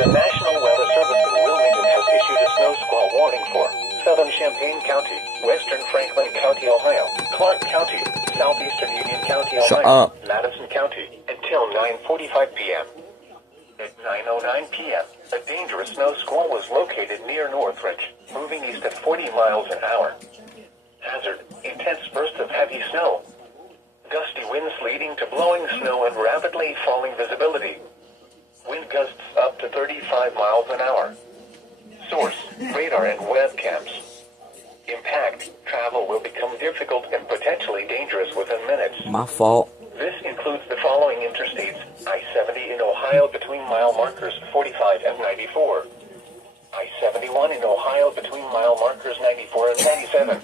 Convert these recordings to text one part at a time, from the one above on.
The National Weather Service in Wilmington has issued a snow squall warning for southern Champaign County, western Franklin County, Ohio, Clark County, southeastern Union County, Ohio, Madison County, until 9:45 p.m. At 9:09 p.m., a dangerous snow squall was located near Northridge, moving east at 40 miles an hour. Hazard: intense bursts of heavy snow. Gusty winds leading to blowing snow and rapidly falling visibility. Wind gusts up to 35 miles an hour. Source: radar and webcams. Impact: travel will become difficult and potentially dangerous within minutes. My fault. This includes the following interstates: I-70 in Ohio between mile markers 45 and 94. I-71 in Ohio between mile markers 94 and 97.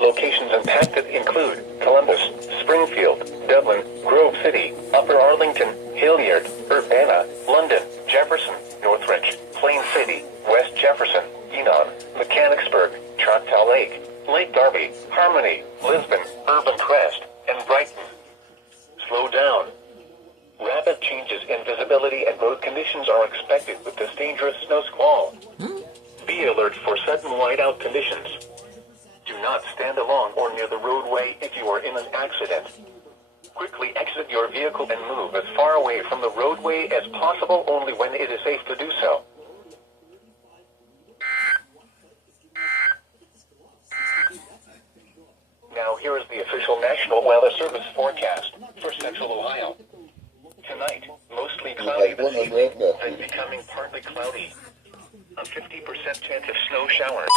Locations impacted include Columbus, Springfield, Dublin, Grove City, Upper Arlington, Hilliard, Urbana, London, Jefferson, Northridge, Plain City, West Jefferson, Enon, Mechanicsburg, Choctaw Lake, Lake Darby, Harmony, Lisbon, Urban Crest, and Brighton. Slow down. Rapid changes in visibility and road conditions are expected with this dangerous snow squall. Be alert for sudden whiteout conditions. Do not stand along or near the roadway if you are in an accident. Quickly exit your vehicle and move as far away from the roadway as possible only when it is safe to do so. Now here is the official National Weather Service forecast for Central Ohio. Tonight, mostly cloudy this evening, then becoming partly cloudy. A 50% chance of snow showers.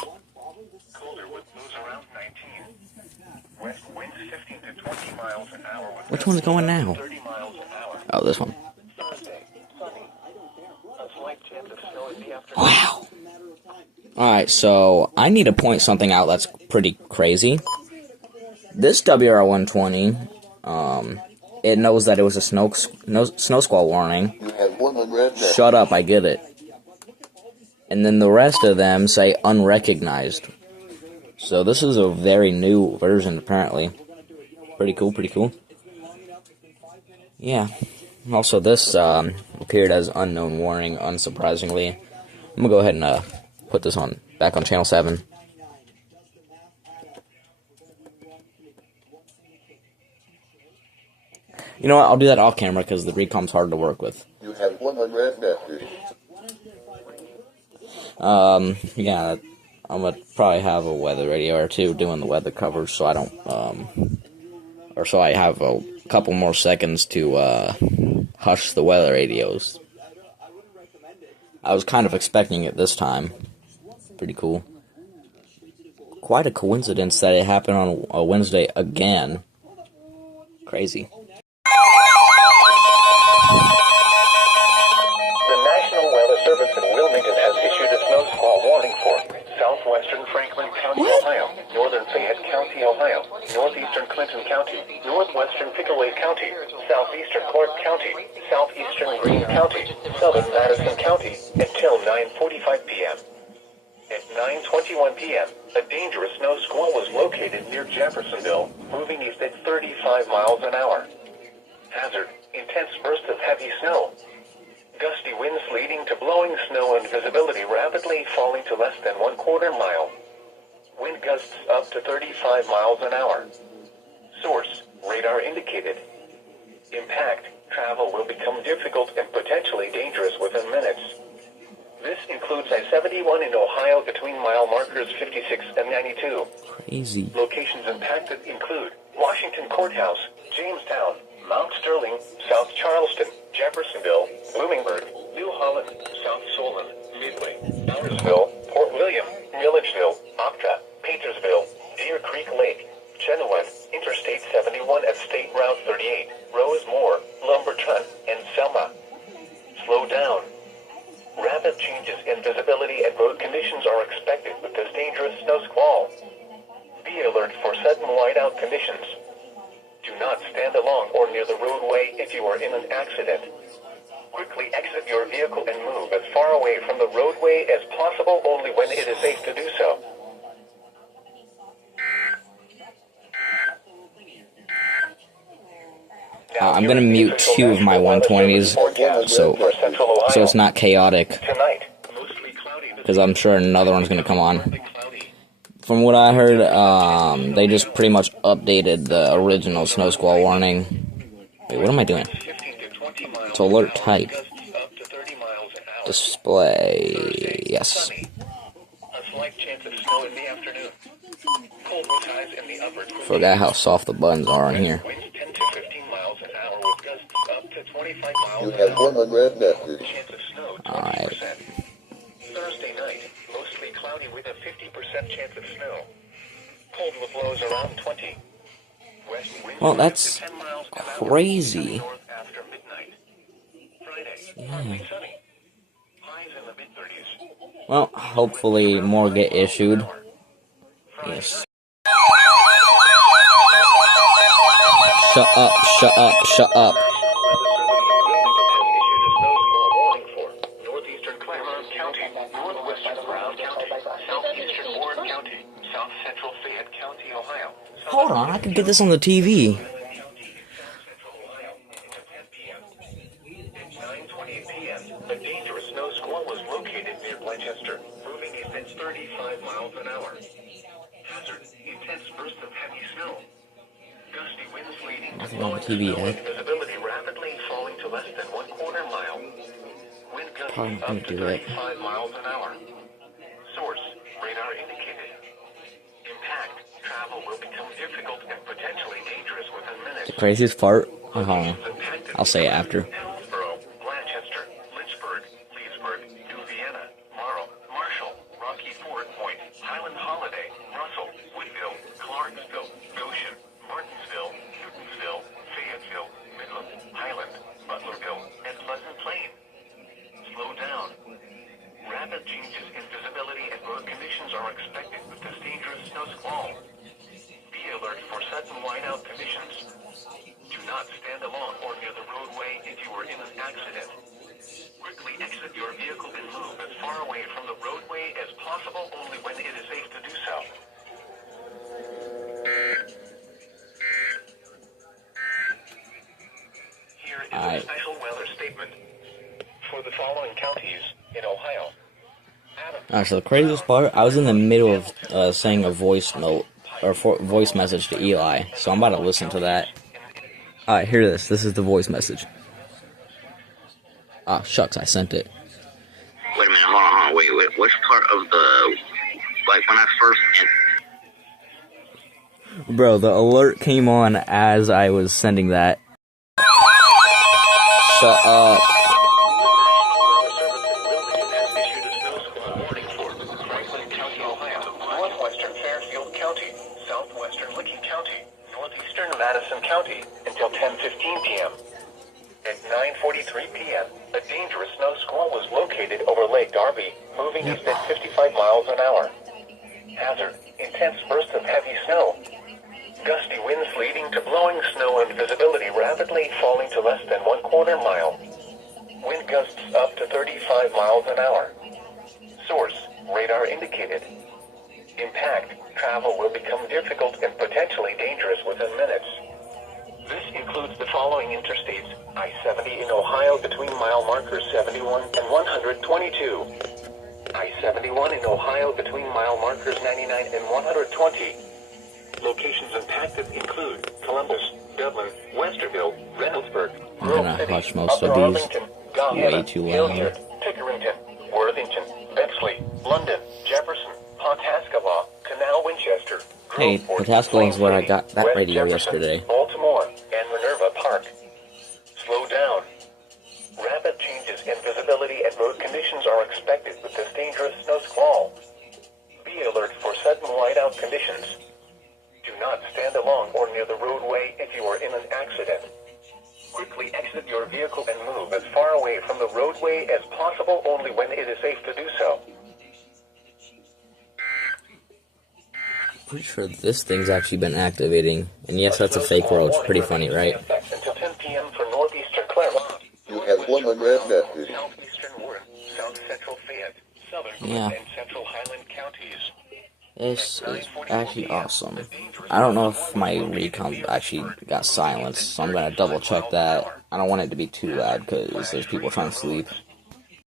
Colder with lows around 19. West winds 15 to 20 miles an hour. Which one's going now? 30 miles an hour. Oh, this one. Thursday, sunny. A slight chance of snow in the afternoon. Wow. Alright, so I need to point something out that's pretty crazy. This WR120, it knows that it was a snow squall warning. Shut up, I get it. And then the rest of them say unrecognized. So this is a very new version, apparently. Pretty cool, pretty cool. Yeah. Also, this appeared as unknown warning, unsurprisingly. I'm gonna go ahead and put this back on channel 7. You know what? I'll do that off camera because the recom's hard to work with. You have 100 messages. Yeah, I'm gonna probably have a weather radio or two doing the weather coverage, so I don't, or so I have a couple more seconds to, hush the weather radios. I was kind of expecting it this time. Pretty cool. Quite a coincidence that it happened on a Wednesday again. Crazy. The National Weather Service in Wilmington has issued a snow squall warning for southwestern Franklin County, Ohio, northern Fayette County, Ohio, northeastern Clinton County, northwestern Pickaway County, southeastern Clark County, southeastern Greene County, southern Madison County, until 9:45 p.m. At 9:21 p.m., a dangerous snow squall was located near Jeffersonville, moving east at 35 miles an hour. Hazard: intense bursts of heavy snow. Gusty winds leading to blowing snow and visibility rapidly falling to less than 1/4 mile. Wind gusts up to 35 miles an hour. Source: radar indicated. Impact: travel will become difficult and potentially dangerous within minutes. This includes I-71 in Ohio between mile markers 56 and 92. Crazy. Locations impacted include Washington Courthouse, Jamestown, Mount Sterling, South Charleston, Jeffersonville, Bloomingburg, New Holland, South Solon, Midway, Moundsville, Port William, Milledgeville, Octa, Paintersville, Deer Creek Lake, Chenowan, Interstate 71 at State Route 38, Rosemore, Lumberton, and Selma. Slow down. Rapid changes in visibility and road conditions are expected with this dangerous snow squall. Be alert for sudden whiteout conditions. Do not stand along or near the roadway if you are in an accident. Quickly exit your vehicle and move as far away from the roadway as possible only when it is safe to do so. I'm gonna mute 2 of my 120s, so it's not chaotic, because I'm sure another one's gonna come on. From what I heard, they just pretty much updated the original snow squall warning. Wait, what am I doing? It's alert type. Display. Yes. Forgot how soft the buttons are on here. You have one unread message. Alright. Thursday night, mostly cloudy with a 50% chance of snow. Cold with lows around 20. West winds Well, that's 10 miles an hour crazy. north after midnight. Friday, Yeah. partly sunny. Highs in the mid-30s. Well, hopefully more get issued. Yes. Shut up, shut up, shut up. Northeastern Claremont County, northwestern Brown County, southeastern Warren County, south central Fayette County, Ohio. Hold on, I can get this on the TV. 9:28 p.m. A dangerous snow squall was located near Blanchester, moving east at 35 miles an hour. Hazard: intense bursts of heavy snow. Gusty winds leading to Nothing on the blowing TV snow yet. and visibility rapidly falling to less than 1/4 mile. Wind Probably gusts gonna up to do it. 35 miles an hour. Source: radar indicated. Impact: travel will become difficult and potentially dangerous within minutes. The craziest part? I'll say it after. Hillsborough, Blanchester, Lynchburg, Leesburg, New Vienna, Morrow, Marshall, Rocky Ford Point, Highland Holiday, Russell, Woodville, Clarksville, Goshen, Martinsville, Newtonsville, Fayetteville, Midland, Highland, Butlerville, and Pleasant Plain. Slow down. Rapid changes in visibility and road conditions are expected with this dangerous snow squall. Be alert for sudden whiteout conditions. Do not stand along or near the roadway if you are in an accident. Quickly exit your vehicle and move as far away from the roadway as possible only when it is safe to do so. Here is a special weather statement for the following counties in Ohio. Alright, so the craziest part, I was in the middle of saying a voice note, or voice message to Eli, so I'm about to listen to that. Alright, hear this. This is the voice message. Ah, shucks, I sent it. Wait a minute, hold on, wait, which part of the, like, when I first, Bro, the alert came on as I was sending that. Shut up. Franklin County, Ohio, northwestern Fairfield County, southwestern Licking County, northeastern Madison County until 10:15 p.m. At 9:43 p.m., a dangerous snow squall was located over Lake Darby, moving east at 55 miles an hour. Hazard: intense bursts of heavy snow. Gusty winds leading to blowing snow and visibility rapidly falling to less than 1/4 mile. Wind gusts up to 35 miles an hour. Source: radar indicated. Impact: travel will become difficult and potentially dangerous within minutes. This includes the following interstates: I-70 in Ohio between mile markers 71 and 122. I-71 in Ohio between mile markers 99 and 120. Locations impacted include Columbus, Dublin, Westerville, Reynoldsburg, I'm Grove gonna City, hush most Upper of these. Arlington, Way Gahanna, too loud. Hilliard, Pickerington, Worthington, Bexley, London, Jefferson, Pawtascalaw, Canal Winchester, Hey, Groveport, Pawtascalaw is where I got that West radio Jefferson, yesterday. Baltimore, and Minerva Park. Slow down. Rapid changes in visibility and road conditions are expected with this dangerous snow squall. Be alert for sudden whiteout conditions. Do not stand along or near the roadway if you are in an accident. Quickly exit your vehicle and move as far away from the roadway as possible only when it is safe to do so. Pretty sure this thing's actually been activating. And yes, that's a fake road. It's pretty funny, right? Until 10 p.m. for northeastern Claremont. You have one unread message. Southeastern Warren, south central Fayette, southern Yeah. and central Highland counties. This is actually awesome. I don't know if my recon actually got silenced, so I'm gonna double check that. I don't want it to be too loud because there's people trying to sleep.